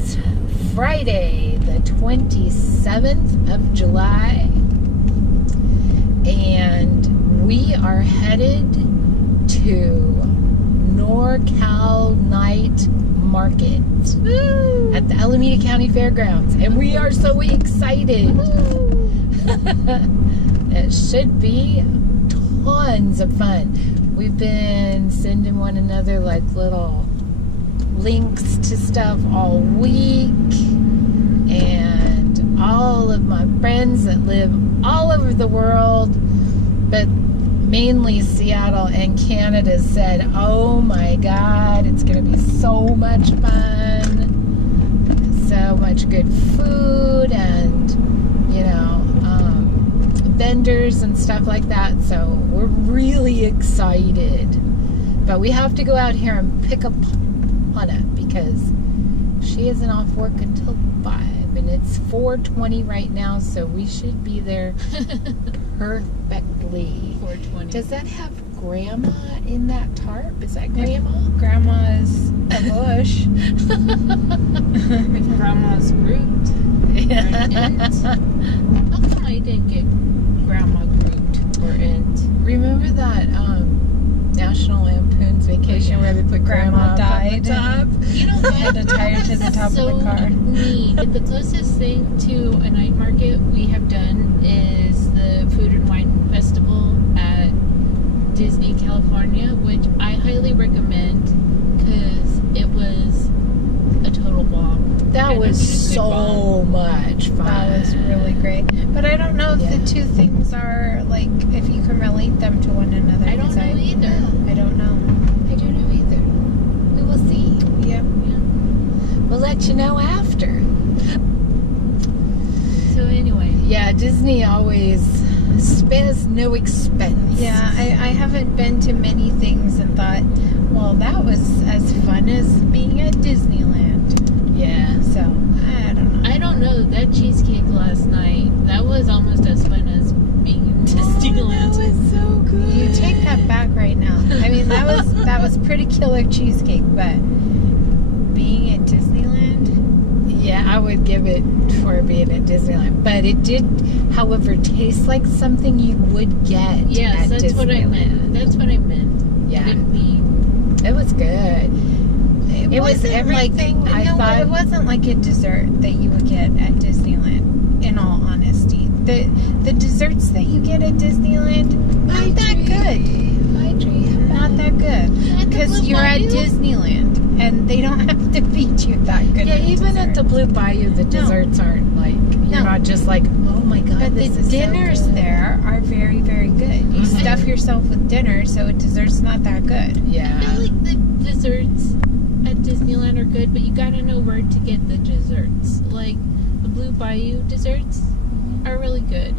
is Friday, the 27th of July, and we are headed to NorCal Night Market at the Alameda County Fairgrounds, and we are so excited. It should be tons of fun. We've been sending one another like little links to stuff all week, and all of my friends that live all over the world, but mainly Seattle and Canada, said, oh my God, it's gonna be so much fun, so much good food, and vendors and stuff like that. So we're really excited, but we have to go out here and pick up Hannah because she isn't off work until 5, and it's 4:20 right now, so we should be there perfectly. 4:20. Does that have grandma in that tarp? Is that grandma? Grandma's a bush. If grandma's Groot or an ant. How come I didn't get grandma Groot or ant? Remember that National Lampoon's Vacation where they put grandma died. up on the top? You know what? Had to tie her to the top of the car. Neat. The closest thing to a night market we have done is the Food and Wine Festival at Disney, California, which I highly recommend because it was a total bomb. That was so much fun. That was really great. But I don't know if the two things are, like, if you can relate them to one another. I don't know either. I don't know. I don't know either. We will see. Yep. We'll let you know after. So anyway. Yeah, Disney always spares no expense. Yeah, I haven't been to many things and thought, well, that was as fun as being at Disneyland. Yeah. So, I don't know. I don't know. That cheesecake last night, that was almost as fun as being in Disneyland. That was so good. You take that back right now. I mean, that was pretty killer cheesecake, but being at Disneyland? Yeah, I would give it for being at Disneyland. But it did, however, taste like something you would get Yes, at that's Disneyland. what I meant. That's what I meant. Yeah. It It was good. It was wasn't everything like, I no, thought. it wasn't like a dessert that you would get at Disneyland, in all honesty. The desserts that you get at Disneyland, not that good. My dream. Not that good. Because you're at Disneyland, and they don't have to feed you that good. Yeah, of even at the dessert. Blue Bayou, the desserts aren't like, you're not just like, oh my God, But the this is dinners so good. there are very, very good. You stuff yourself with dinner, so a dessert's not that good. I Yeah. feel like the desserts at Disneyland are good, but you gotta know where to get the desserts. Like, the Blue Bayou desserts are really good.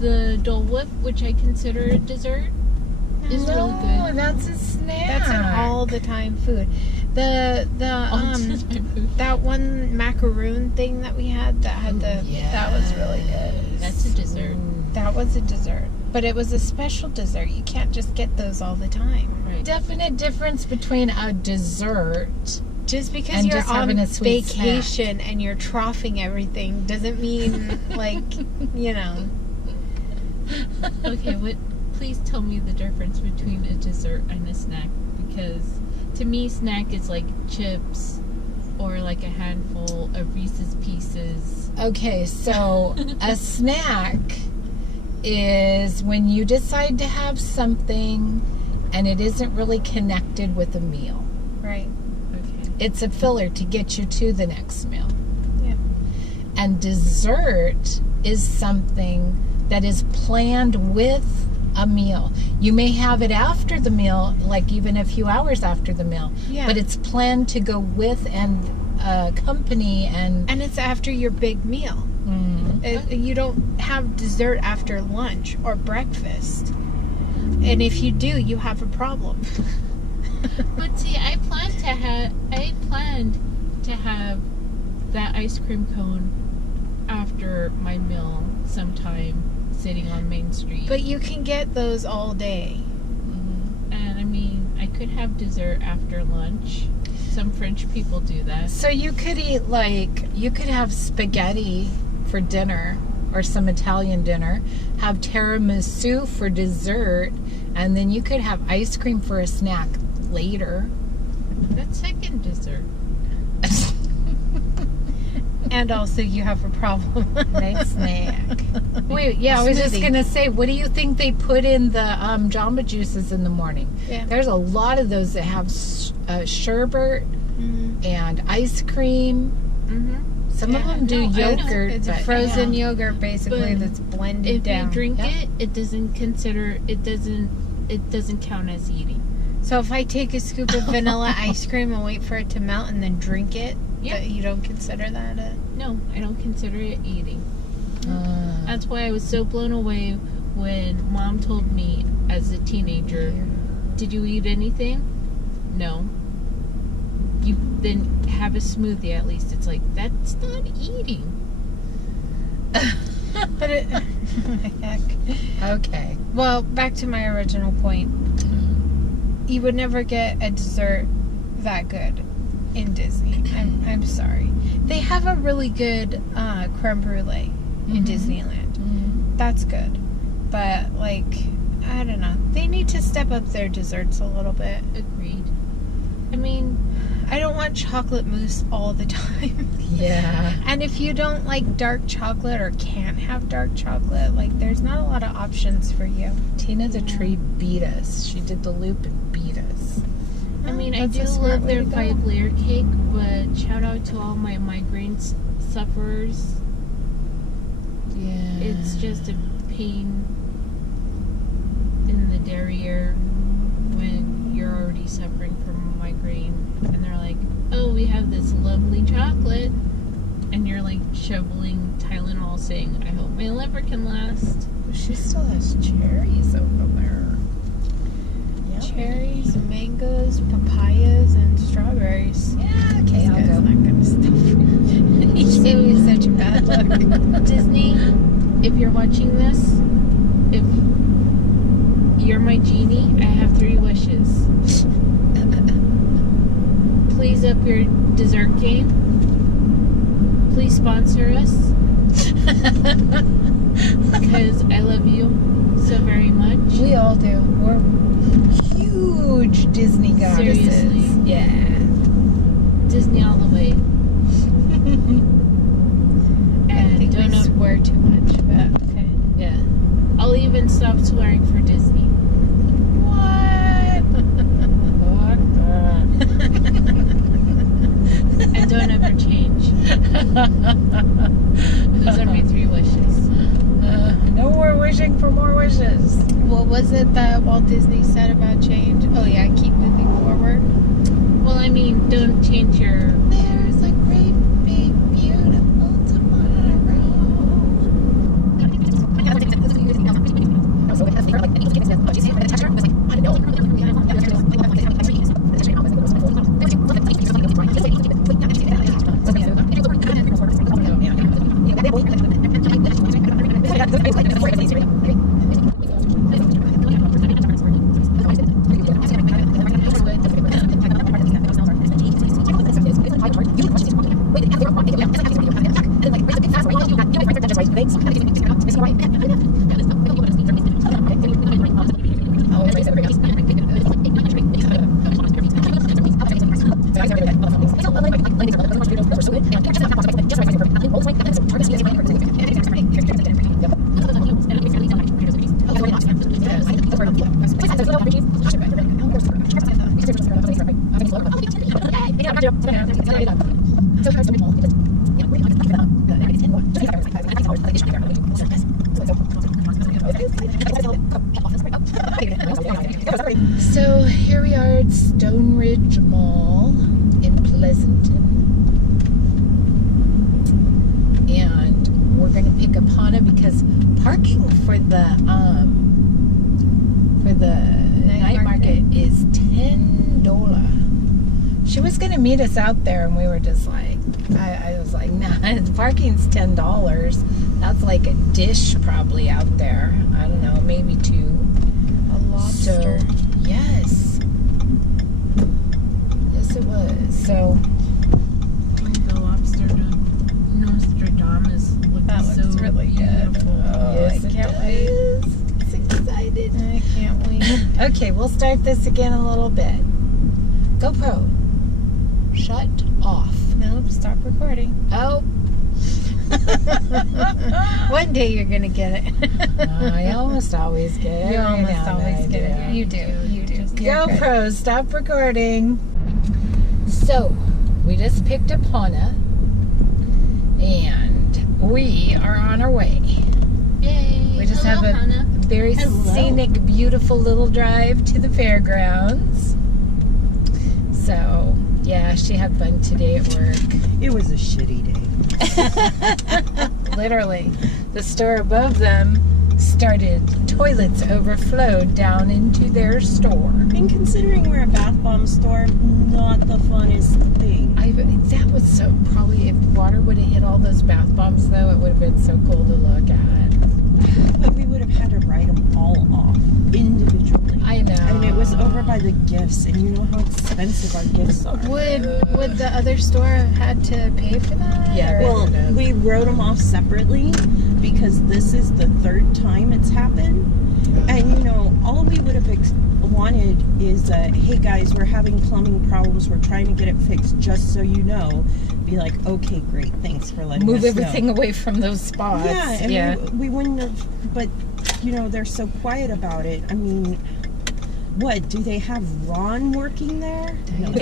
The Dole Whip, which I consider a dessert, is really No, good. that's a snack. That's an all the time food. The All-time food. that one macaroon thing that we had that had that was really good. That's a dessert. That was a dessert. But it was a special dessert. You can't just get those all the time. Right. Definite difference between a dessert. Just because And you're just on having a sweet vacation and you're troughing everything doesn't mean, like, you know. Okay, please tell me the difference between a dessert and a snack, because to me snack is like chips or like a handful of Reese's Pieces. Okay, so a snack is when you decide to have something and it isn't really connected with a meal. Right. Okay. It's a filler to get you to the next meal. Yeah. And dessert is something that is planned with a meal. You may have it after the meal, like even a few hours after the meal, Yeah. but it's planned to go with and company and And it's after your big meal. You don't have dessert after lunch or breakfast. And if you do, you have a problem. But see, I planned to have that ice cream cone after my meal sometime, sitting on Main Street. But you can get those all day. And I mean, I could have dessert after lunch. Some French people do that. So you could eat you could have spaghetti for dinner or some Italian dinner, have tiramisu for dessert, and then you could have ice cream for a snack later. That's second dessert. And also you have a problem. Nice snack. Wait, yeah, I was just going to say, what do you think they put in the Jamba Juices in the morning? Yeah. There's a lot of those that have sherbet and ice cream. Some of them do yogurt. It's a frozen yogurt basically that's blended down. If you drink it doesn't count as eating. So if I take a scoop of vanilla ice cream and wait for it to melt and then drink it, you don't consider that No, I don't consider it eating. That's why I was so blown away when Mom told me as a teenager, did you eat anything? No. You then have a smoothie at least. It's like, that's not eating. But heck. Okay. Well, back to my original point. You would never get a dessert that good in Disney. I'm sorry. They have a really good creme brulee in Disneyland. That's good. But, I don't know. They need to step up their desserts a little bit. Agreed. I mean, I don't want chocolate mousse all the time. Yeah. And if you don't like dark chocolate or can't have dark chocolate, there's not a lot of options for you. Tina the Tree beat us. She did the loop and beat us. I mean, I do love their 5-layer cake, but shout out to all my migraine sufferers. Yeah. It's just a pain in the derriere when you're already suffering from a migraine. And they're like, oh, we have this lovely chocolate. And you're shoveling Tylenol saying, I hope my liver can last. She still has cherries over there. Cherries, mangoes, papayas, and strawberries. Yeah, okay, I'll go. That kind of stuff. You gave me such a bad look. Disney, if you're watching this, if you're my genie, I have 3 wishes. Please up your dessert game. Please sponsor us. Because I love you so very much. We all do. We're huge Disney goddesses. Seriously. Yeah. Disney all the way. I think we swear too much, but okay. Yeah. I'll even stop swearing for Disney. What? And don't ever change. Those are my 3 wishes. No more wishing for more wishes. What was it that Walt Disney said about change? Oh yeah, keep moving forward. Well, I mean, don't change your... There's a great big beautiful tomorrow. So here we are at Stone Ridge Mall in Pleasanton, and we're going to pick up Hannah because parking for the night market is $10. She was going to meet us out there, and we were just like, I was like, nah, parking's $10. That's like a dish probably out there. I don't know, maybe 2. A lobster. So, yes. Yes, Yes, it was. So The lobster Nostradamus looks That so looks really good. beautiful. Oh, yes, I can't wait. It's excited. I can't wait. Okay, we'll start this again in a little bit. GoPro, shut off. Nope, stop recording. Oh, One day you're gonna get it. I almost always get it. You Every almost now and always then I get it. do. You do. You do. You're good. GoPro, stop recording. So, we just picked up Hannah, and we are on our way. Yay! We just Hello, have a Hannah. very Hello. scenic, beautiful little drive to the fairgrounds. So, yeah, she had fun today at work. It was a shitty day. Literally, the store above them toilets overflowed down into their store. And considering we're a bath bomb store, not the funnest thing. That was so, probably if water would have hit all those bath bombs though, it would have been so cool to look at. But we would have had to write them all off individually. I know. And it was over by the gifts, and you know how expensive our gifts are. Would the other store have had to pay for that? Yeah, or- they Well, would have. we wrote them off separately because this is the third time it's happened. And you know, all we would have wanted is, hey guys, we're having plumbing problems. We're trying to get it fixed, just so you know. Be like, okay, great, thanks for letting Move us everything know. away from those spots. Yeah, and we wouldn't have, but you know, they're so quiet about it. I mean, what, do they have Ron working there? No.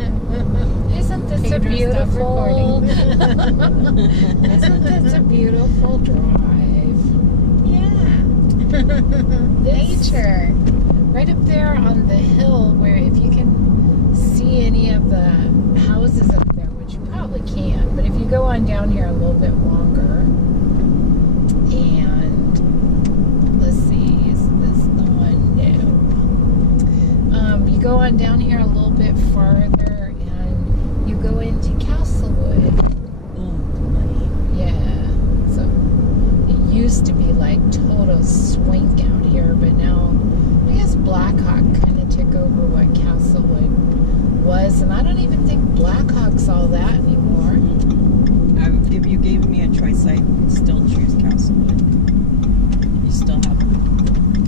Isn't this a Pedro, stop beautiful? recording. Isn't this a beautiful drive? Yeah. This- Nature. Right up there on the hill, where if you can see any of the houses up there, which you probably can, but if you go on down here a little bit longer, and let's see, is this the one? No. You go on down here a little bit farther, and you go into Castlewood. Oh, money. Yeah. So it used to be like total swank out here, but now I guess Blackhawk kind of took over what Castlewood was, and I don't even think Blackhawk's all that anymore. If you gave me a choice, I'd still choose Castlewood. You still have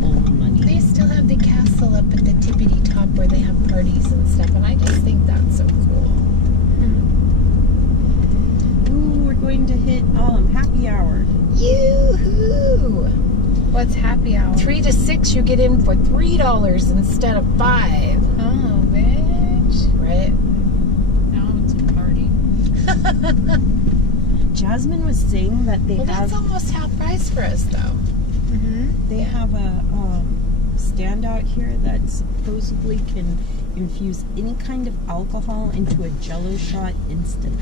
old money. They still have the castle up at the tippity top where they have parties and stuff, and I just think that's so cool. Ooh, we're going to hit happy hour. Yoo-hoo! What's happy hour? 3 to 6, you get in for $3 instead of $5. Oh, bitch. Right? Now it's a party. Jasmine was saying that they Well, that's have almost half price for us, though. they have a stand out here that supposedly can infuse any kind of alcohol into a Jello shot instantly.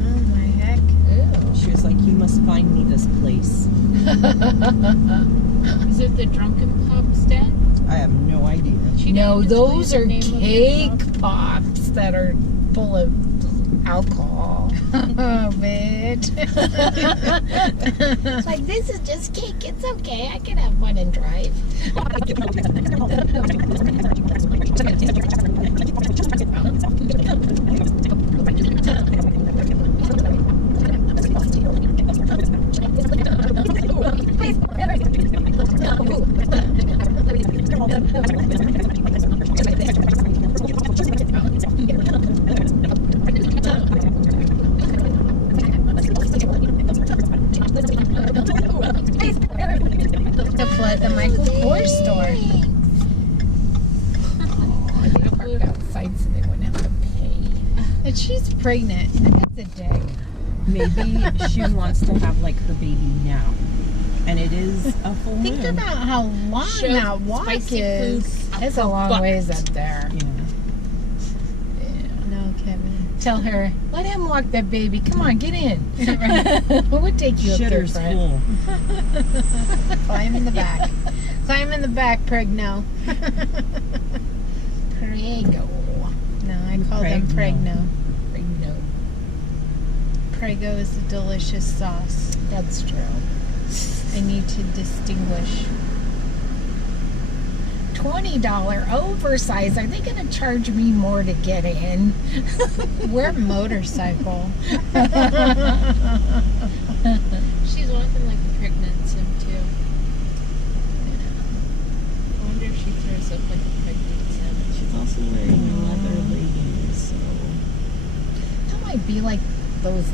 Oh my heck. Ew. She was like, "You must find me this place." Is it the Drunken Pop stand? I have no idea. She No, didn't even those tell are you the name of the cake pops that are full of alcohol. Oh, bitch. It's like, this is just cake. It's okay. I can have one and drive. To flood the Michael Kors store. They parked outside so they wouldn't have to pay. And she's pregnant. That's a dick. Maybe she wants to have like her baby now, and it is a full moon. Think about how long Show that walk spicy is. food. It's a long ways up there. Yeah. No, Kevin. Tell her, let him walk that baby. Come on, get in. We'll take you up there, Shitter's friend. full. Climb in the back. Climb in the back, Pregno. Prego. No, I call them Pregno. Pregno. No, Prego is a delicious sauce. that's true. I need to distinguish. $20 oversized. Are they going to charge me more to get in? We're motorcycle. She's walking like a pregnant sim too. I wonder if she throws up like a pregnant sim. She's also wearing leather leggings, so That might be like those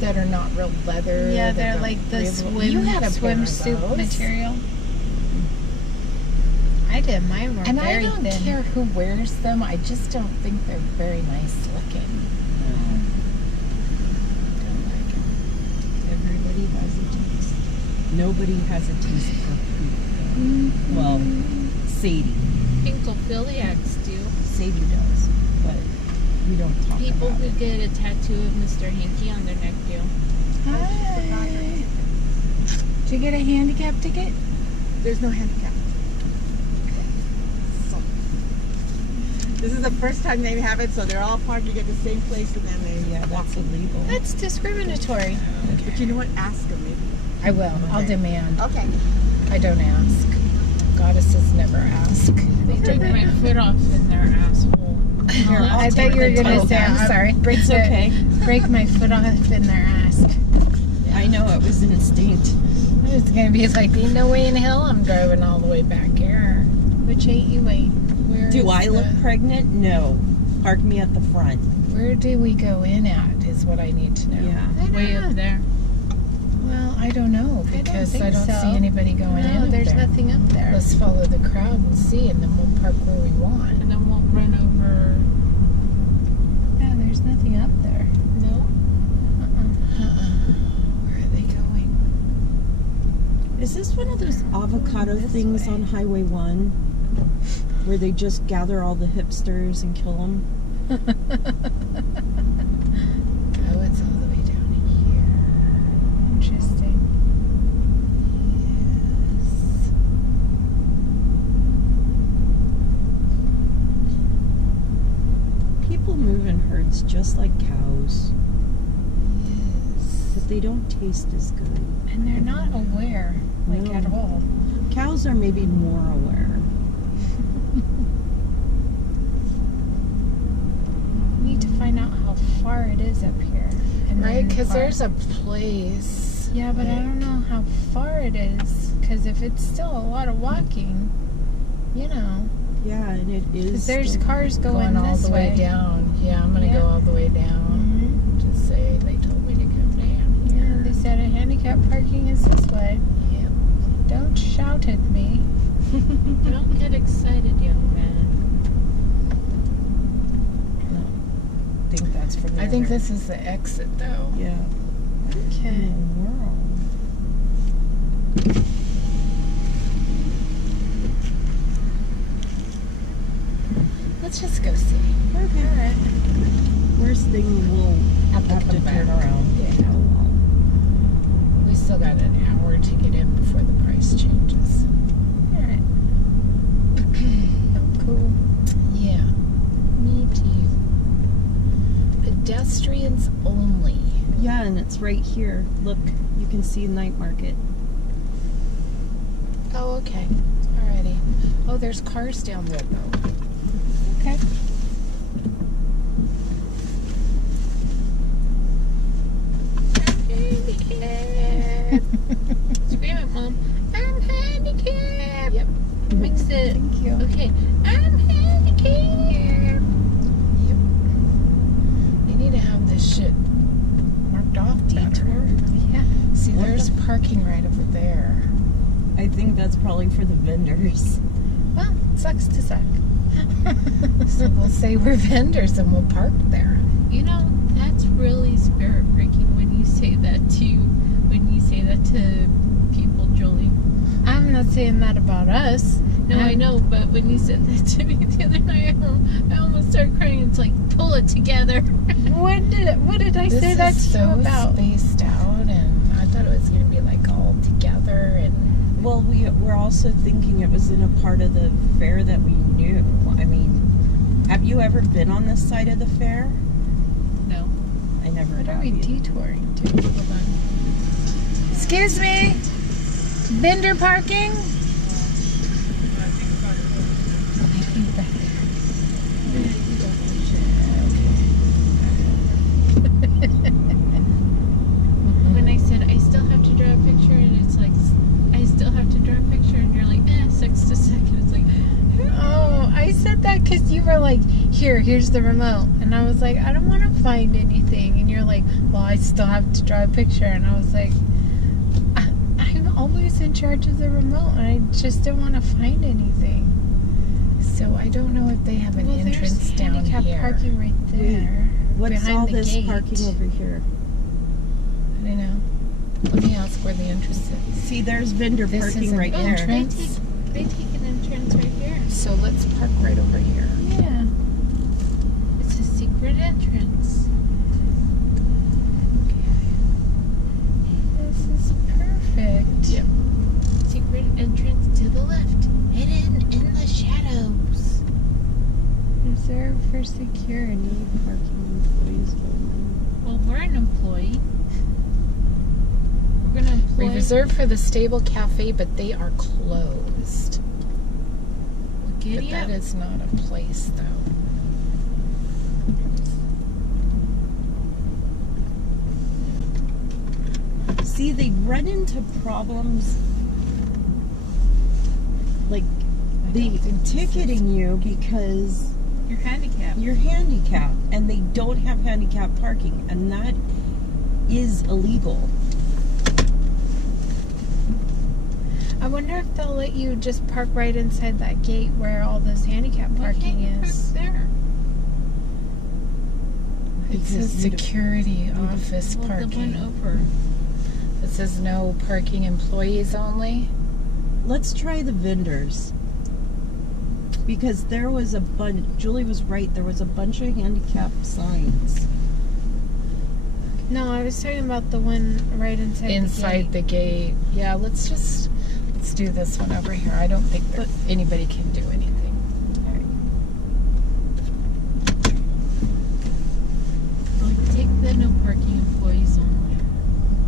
that are not real leather. Yeah, that they're don't like the really- You had a pair of swimsuit those. material. I did. Mine were And I very don't thin. care who wears them. I just don't think they're very nice looking. Don't like them. everybody has a taste. Nobody has a taste for poop, though. Well, Sadie. Pinkophiliacs do. Sadie does, but we don't talk People about who it. get a tattoo of Mr. Hanky on their neck do. Hi. Did you get a handicap ticket? There's no handicap. This is the first time they have it, so they're all parking at the same place, and then they Yeah, that's illegal. That's discriminatory. But you know what? Ask them maybe. I will. I'll Okay. demand. Okay. I don't ask. Goddesses never ask. They took my foot off in their asshole. Here, I'll I take thought you were the gonna toe. say, I'm sorry. break, It's okay. break my foot off in their ass. I know it was instinct. It's gonna be like, ain't no way in hell I'm driving all the way back here. Which ain't you wait. Where Do is I look the- pregnant? No. Park me at the front. Where do we go in at? Is what I need to know. Yeah. I don't Way know. up there. Well, I don't know I don't because I think don't so. see anybody going in. No, up there's there. nothing up there. Let's follow the crowd and see, and then we'll park where we want. And then we'll run over. No, there's nothing up there. No? Where are they going? Is this one of those avocado This things way. on Highway 1? Where they just gather all the hipsters and kill them? Oh, it's all the way down here. Interesting. Yes. People move in herds just like cows, Yes. but they don't taste as good. And they're not aware, like, No. at all. Cows are maybe more aware. We need to find out how far it is up here. And Right? then Because park. there's a place. Yeah, but I don't know how far it is. Because if it's still a lot of walking, you know. Yeah, and it is. Because there's still- cars going all this the way way. down. Yeah, I'm gonna Yeah. go all the way down. Mhm. Just say they told me to come down Yeah, here. they said a handicap parking is this way. Yep. Don't shout at me. Don't get excited, young man. I think that That's from there. I think right? this is the exit, though. Yeah. Okay. In the world. Let's just go see. Okay. All right. Worst thing we'll Have to have to come back. turn around. Yeah. We still got an hour to get in before the price changes. All right. I'm cool. Yeah, me too. Pedestrians only. Yeah, and it's right here. Look, you can see night market. Oh, okay. Alrighty. Oh, there's cars down there, though. Okay. Scream it, Mom. I'm handicapped. Yep. Mix it. Thank you. Okay. I'm handicapped. Yep. They need to have this shit marked off better. Detour. Yeah. See, What there's the- parking right over there. I think that's probably for the vendors. Well, sucks to suck. So we'll say we're vendors and we'll park there. You know, that's really spirit breaking when you say that to people, Julie. I'm not saying that about us. No, I know, but when you said that to me the other night, I almost started crying. It's like, pull it together. What did I This say that is to you so about? spaced out, and I thought it was going to be like all together. And Well, we're also thinking it was in a part of the fair that we knew. I mean, have you ever been on this side of the fair? No. I never What are have. we either. detouring to? Hold on. Excuse me. Vendor parking? I think back When I said I still have to draw a picture, and it's like, I still have to draw a picture, and you're like, 6 to second. It's like, Oh, I said that because you were like, here's the remote. And I was like, I don't want to find anything. And you're like, well, I still have to draw a picture. And I was like, I'm always in charge of the remote. And I just didn't want to find anything. so I don't know if they have an Well, entrance there's down handicap here. parking right there. What's behind all the this gate. parking over here? I don't know. Let me ask where the entrance is. See, there's vendor This is parking an right there. entrance. they take an entrance right here. So let's park right over here. Yeah. It's a secret entrance. This is perfect. Yep. Secret entrance to the left. Hidden in the shadows. Reserved for security. Parking employees only. Well, we're an employee. We're gonna employ. We reserved for the Stable Cafe, but they are closed. But Giddy that up. is not a place, though. See, they run into problems like they don't think this is- ticketing you because You're handicapped. you're handicapped and they don't have handicapped parking, and that is illegal. I wonder if they'll let you just park right inside that gate where all this handicap Why can't parking you park is. there? It Because says you don't- security office Well, the parking. one over. It says no parking, employees only. Let's try the vendors. Because there was a bunch, Julie was right, there was a bunch of handicap signs. No, I was talking about the one right Inside the gate. Yeah, let's do this one over here. I don't think that anybody can do anything. Like, take the no parking employees only.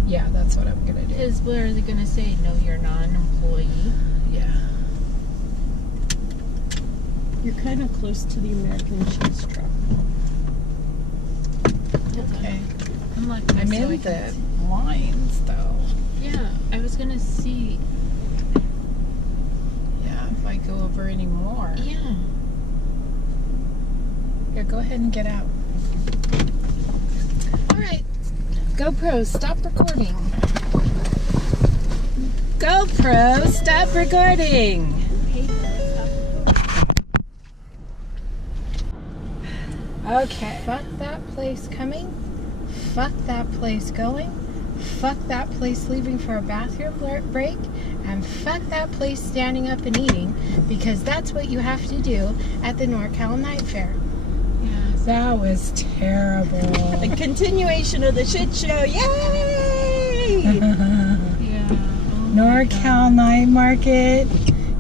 Yeah, that's what I'm gonna do. Because what are they gonna say? No, you're not an employee. Yeah. You're kind of close to the American cheese truck. Hold on. Okay. I'm looking. I'm so I in can the lines though. Yeah, I was gonna see. Yeah, if I go over any more. Yeah. Here, go ahead and get out. All right. GoPro, stop recording. GoPro, stop recording. Okay. Fuck that place coming. Fuck that place going. Fuck that place leaving for a bathroom break. And fuck that place standing up and eating, because that's what you have to do at the NorCal Night Fair. That was terrible. The continuation of the shit show. Yay! Yeah. Oh my NorCal God. Night Market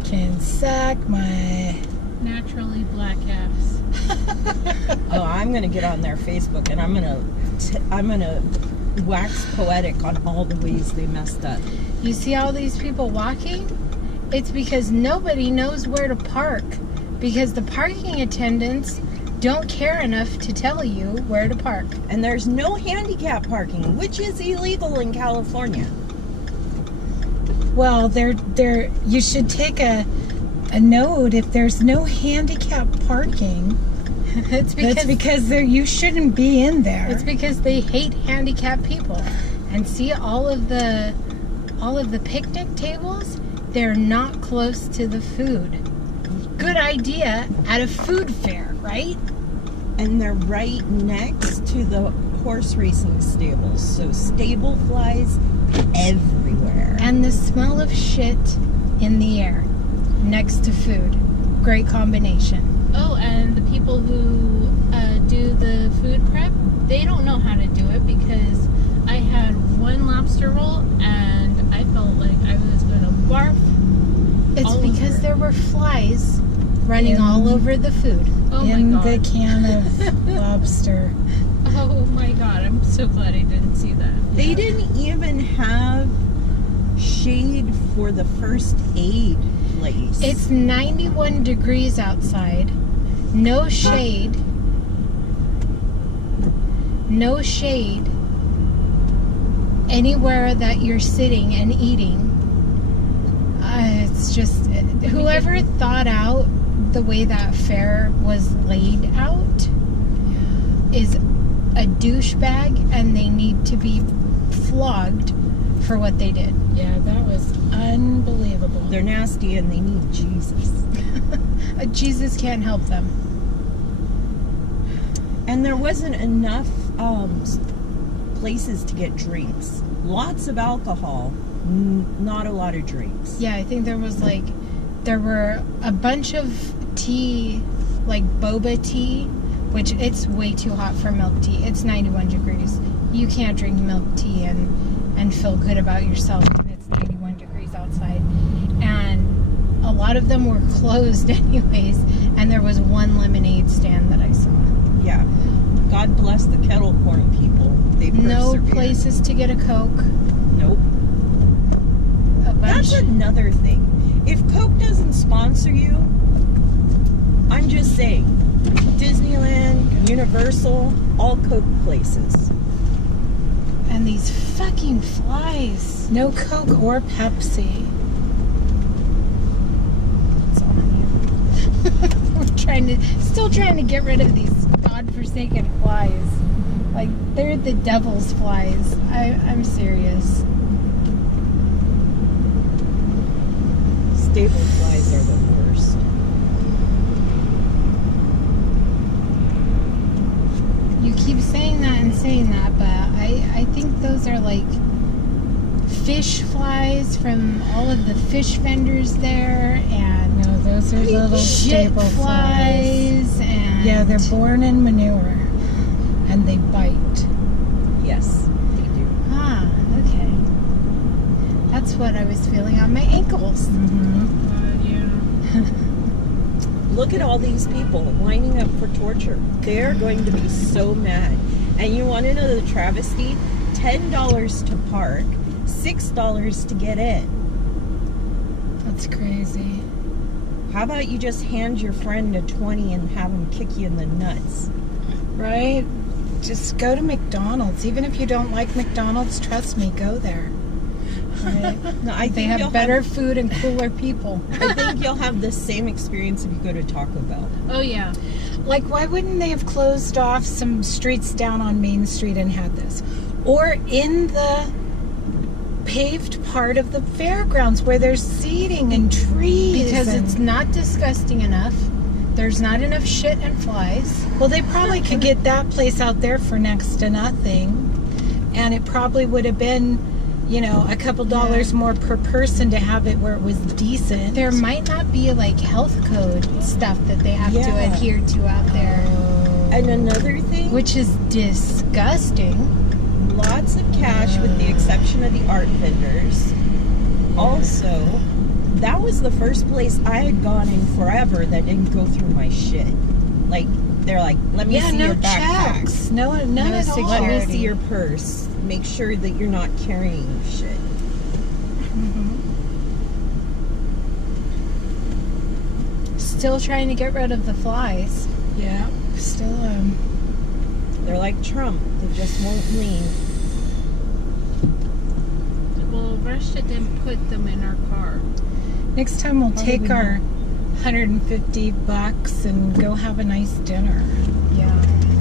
can suck my... Naturally black ass. Oh, I'm gonna get on their Facebook and I'm gonna wax poetic on all the ways they messed up. You see all these people walking? It's because nobody knows where to park, because the parking attendants don't care enough to tell you where to park. And there's no handicap parking, which is illegal in California. Well, you should take a note. If there's no handicap parking, It's that's because you shouldn't be in there. It's because they hate handicapped people. And see all of the picnic tables, they're not close to the food. Good idea at a food fair, right? And they're right next to the horse racing stables. So stable flies everywhere. And the smell of shit in the air next to food. Great combination. Oh, and the people who do the food prep, they don't know how to do it, because I had one lobster roll and I felt like I was going to barf. It's all because over. there were flies running all over the food. Oh in my the God. can of lobster. Oh my God. I'm so glad I didn't see that. They didn't even have shade for the first aid place. It's 91 degrees outside. No shade. No shade anywhere that you're sitting and eating. It's just, whoever thought out the way that fair was laid out is a douchebag, and they need to be flogged for what they did. Yeah, that was unbelievable. They're nasty and they need Jesus. Jesus can't help them. And there wasn't enough places to get drinks. Lots of alcohol, not a lot of drinks. Yeah, I think there were a bunch of tea, like boba tea, which it's way too hot for milk tea. It's 91 degrees. You can't drink milk tea and feel good about yourself when it's 91 degrees outside. And a lot of them were closed anyways, and there was one lemonade stand that I saw. Yeah. God bless the kettle corn people. They No persevered. places to get a Coke. Nope. A bunch. That's another thing. If Coke doesn't sponsor you, I'm just saying, Disneyland, Universal, all Coke places. And these fucking flies. No Coke or Pepsi. It's on you. We're still trying to get rid of these godforsaken flies. Like, they're the devil's flies. I'm serious. Stable flies are the worst. You keep saying that, but I think those are like fish flies from all of the fish vendors there, and No, those are little shit stable flies. flies, and Yeah, they're born in manure, and they bite. Yes, they do. Ah, okay. That's what I was feeling on my ankles. Mm-hmm. Yeah. Look at all these people lining up for torture. They're going to be so mad. And you want to know the travesty? $10 to park, $6 to get in. That's crazy. How about you just hand your friend a 20 and have him kick you in the nuts? Right? Just go to McDonald's. Even if you don't like McDonald's, trust me, go there. Right? No, I They think have you'll better food and cooler people. I think you'll have the same experience if you go to Taco Bell. Oh, yeah. Like, why wouldn't they have closed off some streets down on Main Street and had this? Or in the paved part of the fairgrounds where there's seating and trees. Because and- it's not disgusting enough There's not enough shit and flies. Well, they probably could get that place out there for next to nothing. And it probably would have been, you know, a couple dollars more per person to have it where it was decent. There might not be like health code stuff that they have to adhere to out there. And another thing, Which is disgusting. lots of cash with the exception of the art vendors. Also, that was the first place I had gone in forever that didn't go through my shit. Like, they're like, let me see your backpack. checks. None No at all. Let me security. see your purse. Make sure that you're not carrying shit. Still trying to get rid of the flies. Yeah. Still, They're like Trump. They just won't leave. Well, Russia didn't put them in our car. Next time we'll take we our $150 and go have a nice dinner. yeah.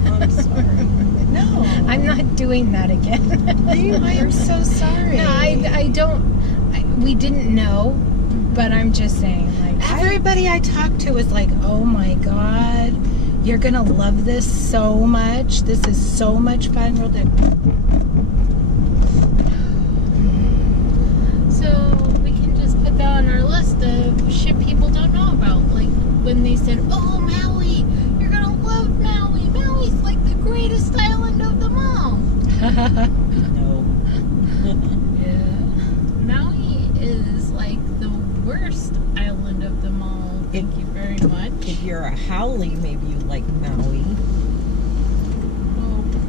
I'm sorry. No. I'm not doing that again. I am so sorry. No, I don't. We didn't know, but I'm just saying, like, Everybody I talked to was like, oh my God, you're going to love this so much. This is so much fun. We'll do. So we can just put that on our list of shit people don't know about. Like when they said, oh, Maui, you're going to love Maui. Maui's like the greatest island of them all. No. Yeah. Maui is like the worst island of them all. Thank you very much. If you're a haole, maybe you like Maui.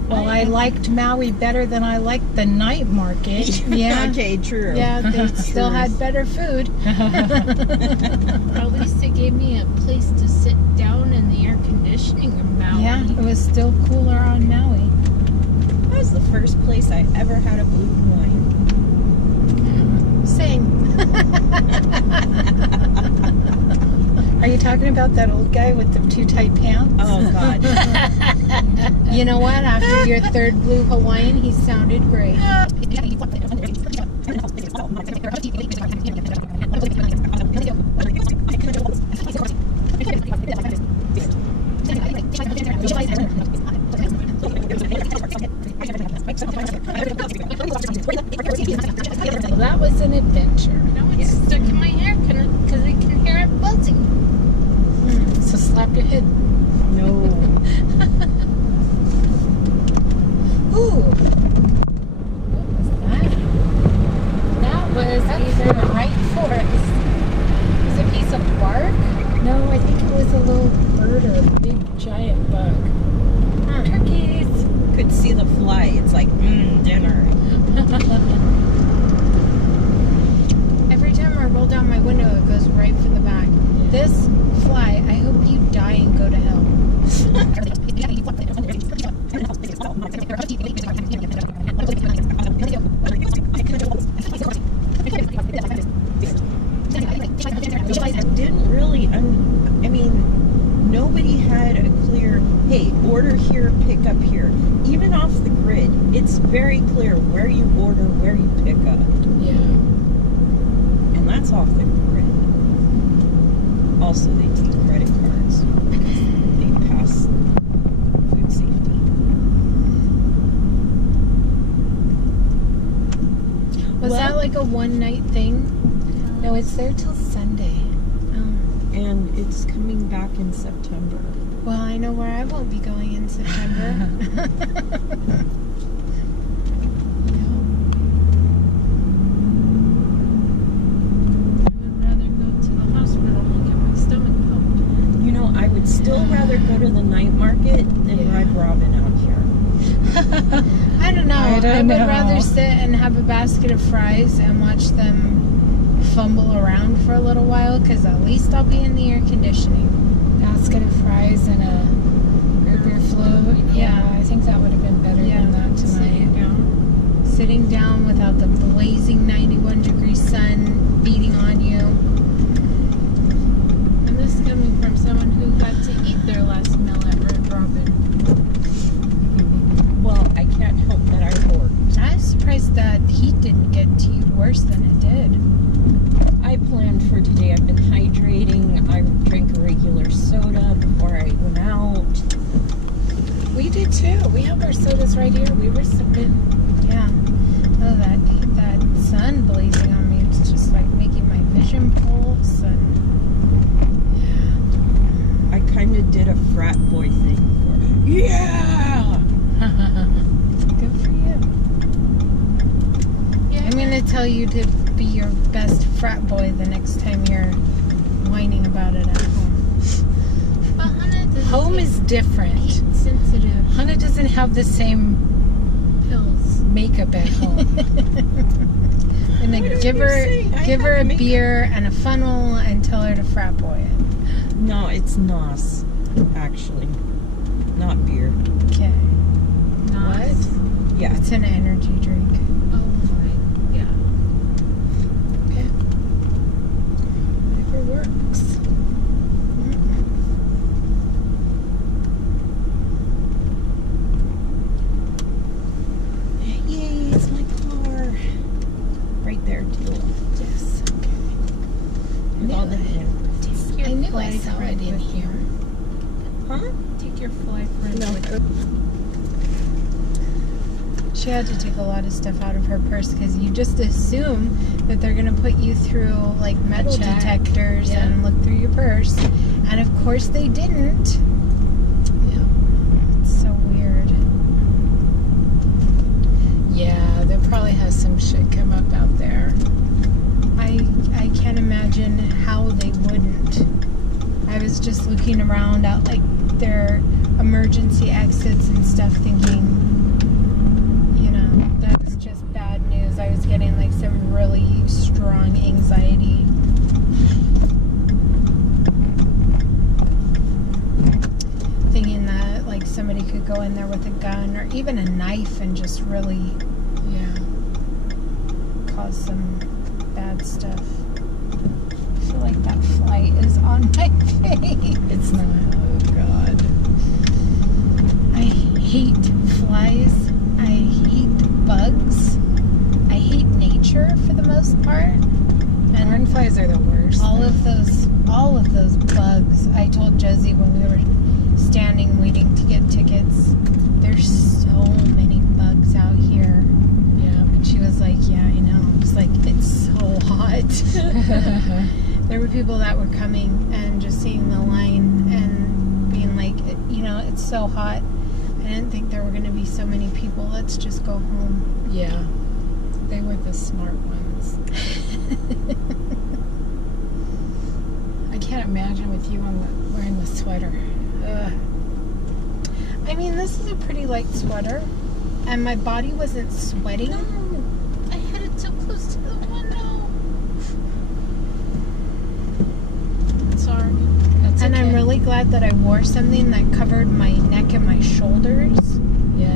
Well, I liked Maui better than I liked the night market. Yeah. Okay, true. yeah, they still had better food. At least it gave me a place to sit down in the air conditioning in Maui. Yeah, it was still cooler on Maui. That was the first place I ever had a blue Hawaiian. Same. Are you talking about that old guy with the too tight pants? Oh, God. You know what? After your third blue Hawaiian, he sounded great. Well, that was an adventure. Now it's stuck in my hair because I can hear it buzzing. So slap your head. No. Ooh. What was that? That was either the right forest. Was it a piece of bark? No, I think it was a little bird or a big giant bug. Turkeys. Could see the fly. It's like, dinner. Every time I roll down my window, it goes right for the back. This fly, I hope you die and go to hell. Didn't really, I mean, nobody had a clear, hey, order here, pick up here. Even off the grid, it's very clear where you order, where you pick up. Yeah. And that's off the grid. Also, they take credit cards because they pass food safety. Was that like a one-night thing? No, it's there till Sunday. Oh. And it's coming back in September. Well, I know where I won't be going in September. I would rather go to the hospital and get my stomach pumped. You know, I would still rather go to the night market than ride Robin out here. I don't know. I don't would know. rather sit and have a basket of fries and watch them fumble around for a little while, because at least I'll be in the air conditioning. Basket of fries and a river float. Yeah, I think that would have been better than that tonight. Sitting down without the blazing 91-degree sun beating on you. And this is coming from someone who got to eat their last meal at Red Robin. Well, I can't help that I hoard. I was surprised that heat didn't get to you worse than it did. I planned for today. I've been hydrating. I drank a regular soda, too. We have our sodas right here. We were sipping. Yeah. Oh, that sun blazing on me. It's just like making my vision pulse and. I kind of did a frat boy thing. Yeah! Good for you. Yeah. I'm gonna tell you to be your best frat boy the next time you're whining about it at home. But Hannah doesn't Home take is different. heat sensitive Hannah doesn't have the same pills. makeup at home. And then What are give you her saying? I give her have a makeup. beer and a funnel and tell her to frat boy it. No, it's NOS, actually. Not beer. Okay. What? Yeah. It's an energy drink. Oh my, yeah. Okay. Whatever works. Yay, it's my car. Right there to the left. Yes. Okay. With all the Take your I knew I fly saw friend it in with you. here. Huh? Take your fly friend No. with you. She had to take a lot of stuff out of her purse because you just assume that they're gonna put you through like metal Check. detectors Yeah. and look through your purse, and of course they didn't. Yeah. It's so weird. Yeah, there probably has some shit come up out there. I can't imagine how they wouldn't. I was just looking around at like their emergency exits and stuff, thinking, you know, that's just bad news. I was getting like some really strong anxiety. Thinking that like somebody could go in there with a gun or even a knife and just really Yeah. cause some bad stuff. I feel like that flight is on my face. It's not. Oh, God. I hate flies. I hate bugs. I hate nature for the most part. Barn flies are the worst. All of those bugs. I told Josie when we were standing waiting to get tickets, there's so many bugs out here. Yeah. And she was like, yeah, I know. I was like, it's so hot. There were people that were coming and just seeing the line and being like, you know, it's so hot. I didn't think there were going to be so many people. Let's just go home. Yeah. They were the smart ones. I can't imagine with you wearing the sweater. Ugh. I mean, this is a pretty light sweater, and my body wasn't sweating. No, I had it so close to the window. Sorry. That's And I'm okay. really glad that I wore something that covered my neck and my shoulders. Yeah.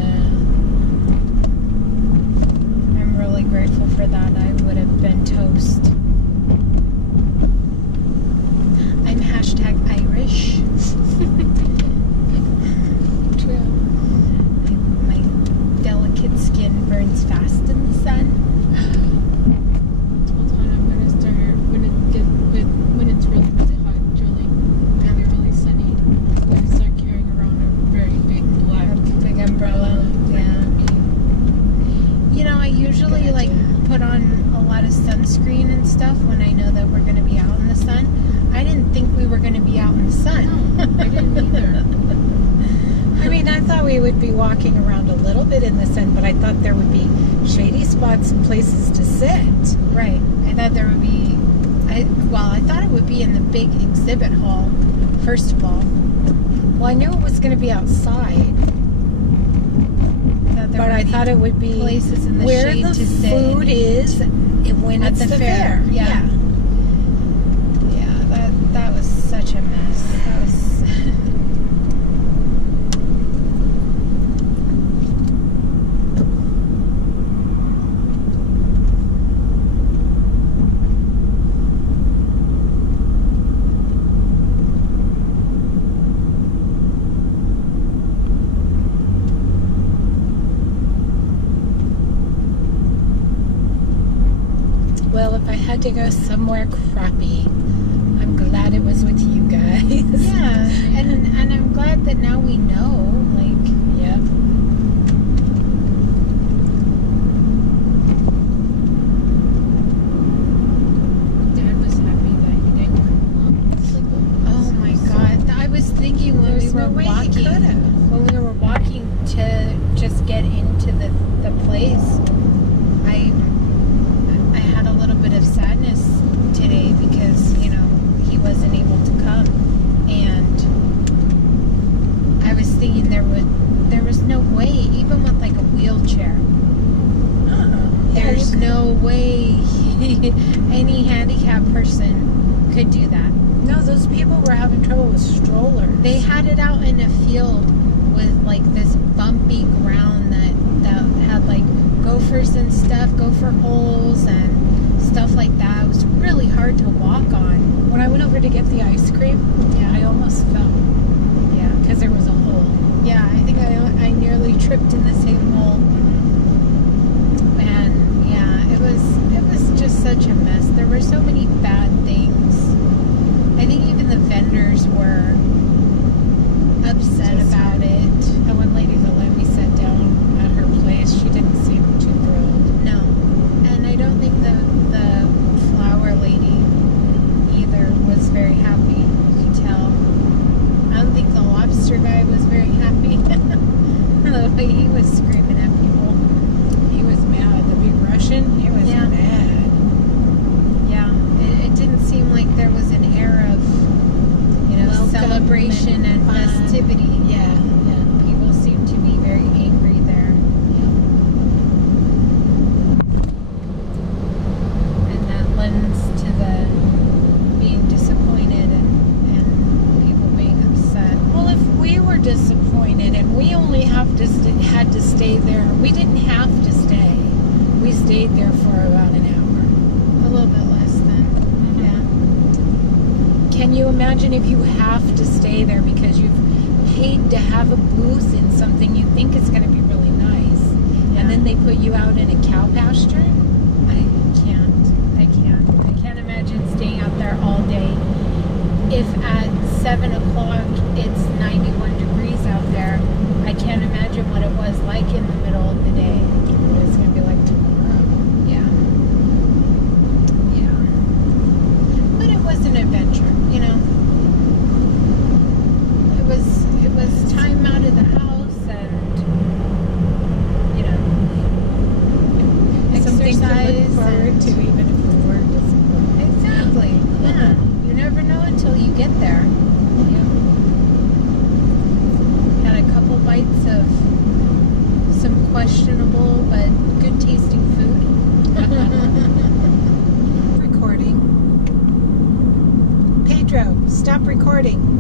I'm really grateful for that. I would have been toast. I'm #Irish. True. My delicate skin burns fast in the sun. Hold on, I'm gonna start when it's really, really hot, Julie, really sunny. I'm gonna start carrying around a very big black A big umbrella. Yeah. You know, I usually Good like idea. put on a lot of sunscreen and stuff when I know that we're going to be out in the sun. I didn't think we were going to be out in the sun. No, I didn't either. I mean, I thought we would be walking around a little bit in the sun, but I thought there would be shady spots and places to sit. Right. I thought there would be. I thought it would be in the big exhibit hall. First of all, Well, I knew it was going to be outside, but I thought it would be places in the where shade the to sit. food is when At it's the the fair. fair. Yeah. Yeah, that was such a mess. That was. Well, if I had to go somewhere crappy, I'm glad it was with you guys. Yeah, and I'm glad that now we know. Like, Yeah. Yeah. Dad was happy that he didn't come along. It's like, Oh my God! I was thinking when There's we were no way he walking, could have. when we were walking to just get into the place, I had a little bit of sadness today because he wasn't able to come, and I was thinking there was no way, even with like a wheelchair, there's no way any handicapped person could do that. No, those people were having trouble with strollers. They had it out in a field with like this bumpy ground that had like gophers and stuff, gopher holes and stuff like that. It was really hard to walk on. When I went over to get the ice cream, I almost fell Yeah, because there was a hole. yeah. I think I nearly tripped in the same hole. And yeah, it was just such a mess. There were so many bad things. I think even the vendors were upset about it. The one lady that let me sit down at her place, she didn't seem too thrilled. No, and I don't think the flower lady either was very happy. You could tell. I don't think the lobster guy was very happy. The way he was screaming at people. He was mad. The big Russian, he was Yeah. mad. Yeah, it didn't seem like there was an air of Welcome celebration and fun. festivity. Yeah. People seemed to be very angry there. And that lends to the being disappointed and people being upset. Well, if we were disappointed and we only had to stay there, we didn't have to stay. We stayed there for about an hour. A little bit less than. Can you imagine if you have to stay there because you've paid to have a booth in something you think is going to be really nice, and then they put you out in a cow pasture? I can't imagine staying out there all day. If at 7 o'clock it's 91 degrees out there, I can't imagine what it was like in the middle of the day. What it's going to be like tomorrow. Yeah. But it was an adventure, It was time out of the house and, Something to exercise look forward and- to, even if we were disappointed. Exactly. Yeah. You never know until you get there. Had a couple bites of some questionable but good tasting food. Recording. Pedro, stop recording.